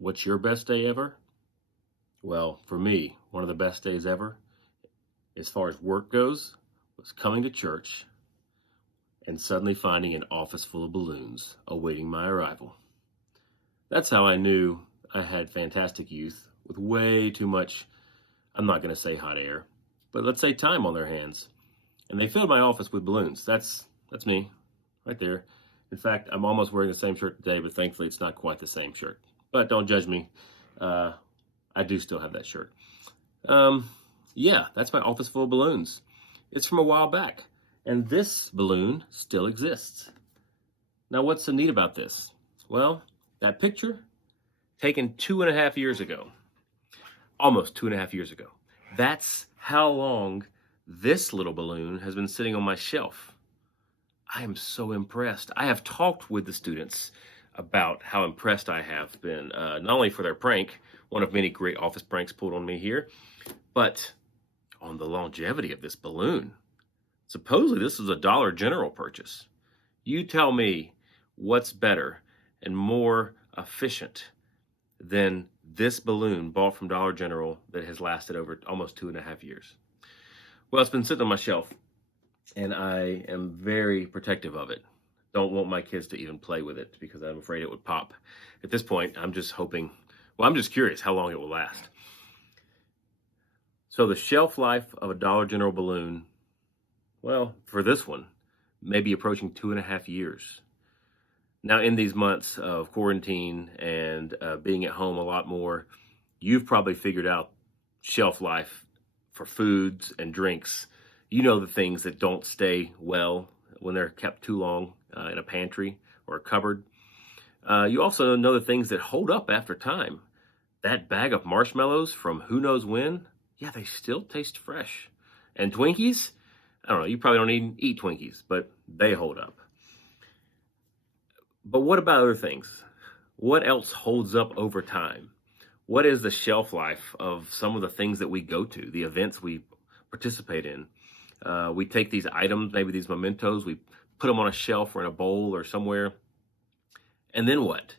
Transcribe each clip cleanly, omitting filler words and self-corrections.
What's your best day ever? Well, for me, one of the best days ever, as far as work goes, was coming to church and suddenly finding an office full of balloons awaiting my arrival. That's how I knew I had fantastic youth with way too much, I'm not going to say hot air, but let's say time on their hands. And they filled my office with balloons. That's me, right there. In fact, I'm almost wearing the same shirt today, but thankfully it's not quite the same shirt. But don't judge me. I do still have that shirt. Yeah, that's my office full of balloons. It's from a while back, and this balloon still exists. Now, what's so neat about this? Well, that picture, taken 2.5 years ago, almost 2.5 years ago. That's how long this little balloon has been sitting on my shelf. I am so impressed. I have talked with the students about how impressed I have been, not only for their prank, one of many great office pranks pulled on me here, but on the longevity of this balloon. Supposedly this is a Dollar General purchase. You tell me what's better and more efficient than this balloon bought from Dollar General that has lasted over almost 2.5 years. Well, it's been sitting on my shelf, and I am very protective of it. Don't want my kids to even play with it because I'm afraid it would pop. At this point, I'm just hoping, I'm just curious how long it will last. So the shelf life of a Dollar General balloon, well, for this one, maybe approaching 2.5 years. Now, in these months of quarantine and being at home a lot more, you've probably figured out shelf life for foods and drinks. You know the things that don't stay well when they're kept too long in a pantry or a cupboard. You also know the things that hold up after time. That bag of marshmallows from who knows when, yeah, they still taste fresh. And Twinkies, I don't know, you probably don't even eat Twinkies, but they hold up. But what about other things? What else holds up over time? What is the shelf life of some of the things that we go to, the events we participate in? We take these items, maybe these mementos, we put them on a shelf or in a bowl or somewhere. And then what?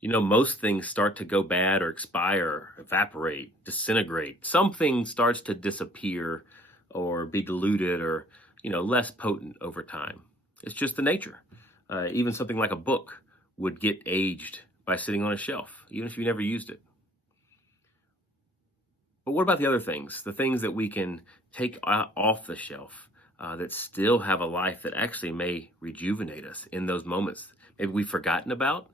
You know, most things start to go bad or expire, evaporate, disintegrate. Something starts to disappear or be diluted or, less potent over time. It's just the nature. Even something like a book would get aged by sitting on a shelf, even if you never used it. But what about the other things? The things that we can take off the shelf that still have a life that actually may rejuvenate us in those moments. Maybe we've forgotten about.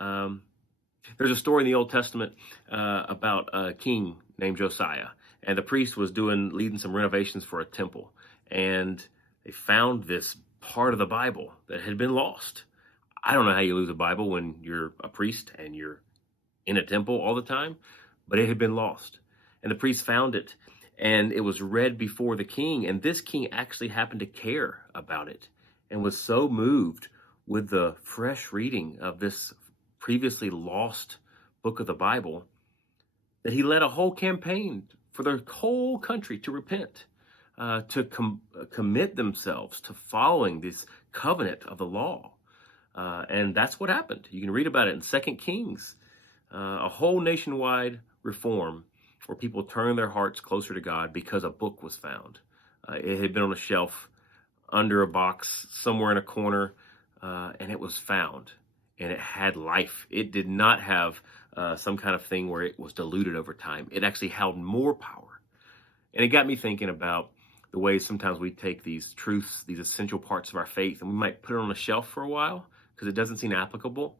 There's a story in the Old Testament about a king named Josiah, and the priest was leading some renovations for a temple, and they found this part of the Bible that had been lost. I don't know how you lose a Bible when you're a priest and you're in a temple all the time, but it had been lost. And the priest found it, and it was read before the king, and this king actually happened to care about it and was so moved with the fresh reading of this previously lost book of the Bible that he led a whole campaign for the whole country to repent, to commit themselves to following this covenant of the law. And that's what happened. You can read about it in 2 Kings, a whole nationwide reform where people turned their hearts closer to God because a book was found. It had been on a shelf under a box somewhere in a corner, and it was found, and it had life. It did not have some kind of thing where it was diluted over time. It actually held more power. And it got me thinking about the ways sometimes we take these truths, these essential parts of our faith, and we might put it on a shelf for a while because it doesn't seem applicable.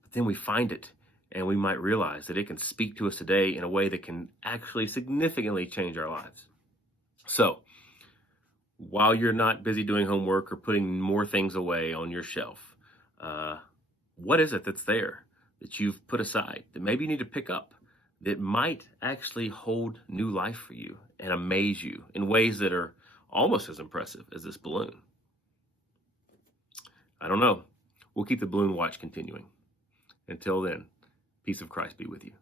But then we find it, and we might realize that it can speak to us today in a way that can actually significantly change our lives. So, while you're not busy doing homework or putting more things away on your shelf, what is it that's there that you've put aside that maybe you need to pick up that might actually hold new life for you and amaze you in ways that are almost as impressive as this balloon? I don't know. We'll keep the balloon watch continuing. Until then, peace of Christ be with you.